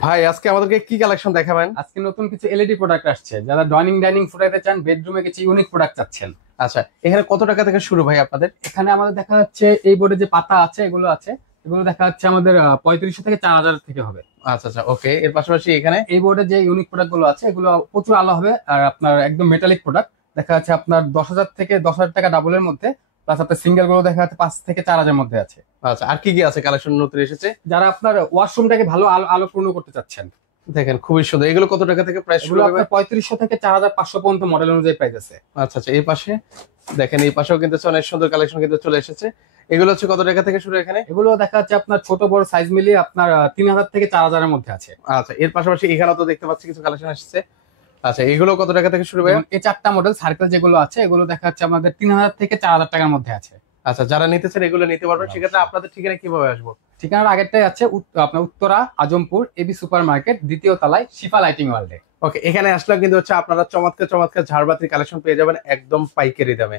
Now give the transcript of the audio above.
ভাই আজকে আমাদেরকে কি কালেকশন দেখাবেন? আজকে নতুন কিছু এলইডি প্রোডাক্ট আসছে। যারা ডাইনিং ফুটাইতে চান, বেডরুমে কিছু ইউনিক প্রোডাক্ট চাচ্ছেন, আচ্ছা, এখানে কত টাকা থেকে শুরু ভাই আপনাদের? এখানে আমাদের দেখা যাচ্ছে এই বোর্ডে যে পাতা আছে এগুলো আছে, এগুলো দেখা যাচ্ছে আমাদের 3500 থেকে 4000 থেকে হবে। আচ্ছা আচ্ছা, ওকে। এর পাশাপাশি এখানে এই বোর্ডে যে ইউনিক প্রোডাক্ট গুলো আছে এগুলো প্রচুর আলো হবে, আর আপনার একদম মেটালিক প্রোডাক্ট দেখা যাচ্ছে আপনার 10,000 থেকে 10,000 টাকা ডাবলের মধ্যে, প্লাস আপনার সিঙ্গেল গুলো দেখা যাচ্ছে 5 থেকে 4000 মধ্যে আছে। আচ্ছা, আর কি কি আছে কালেকশন নতুন এসেছে? যারা আপনার ওয়াশরুমটাকে ভালো আলোপূর্ণ করতে চাচ্ছেন, দেখেন খুবই সুন্দর। এগুলো কত টাকা থেকে প্রাইস শুরু এগুলো হবে? আপনার 3500 থেকে 4500 পর্যন্ত মডেল অনুযায়ী প্রাইস আছে। আচ্ছা আচ্ছা, এই পাশে দেখেন, এই পাশেও কিন্তু অনেক সুন্দর কালেকশন কিন্তু চলে এসেছে। এগুলো হচ্ছে কত টাকা থেকে শুরু এখানে? এগুলো দেখা যাচ্ছে আপনার ছোট বড় সাইজ মিলিয়ে আপনার 3000 থেকে 4000 এর মধ্যে আছে। আচ্ছা, এর পাশাপাশি এখানেও তো দেখতে পাচ্ছি কিছু কালেকশন এসেছে। আচ্ছা, এগুলো কত টাকা থেকে শুরু হবে? যেমন এই চারটা মডেল সার্কেল যেগুলো আছে এগুলো দেখা যাচ্ছে আমাদের 3000 থেকে 4000 টাকার মধ্যে আছে। আচ্ছা, যারা নিতে চান এগুলো নিতে পারবেন। সেক্ষেত্রে আপনাদের ঠিকানা কিভাবে আসবো? ঠিকানার আগেরটাই আছে আপনার Uttara Azampur AB super market, দ্বিতীয় তলায় শিফা লাইটিং ওয়ার্ল্ডে। ওকে, এখানে আসলে কিন্তু হচ্ছে আপনারা চমৎকার চমৎকার ঝাড়বাতির কালেকশন পেয়ে যাবেন একদম পাইকারি দামে।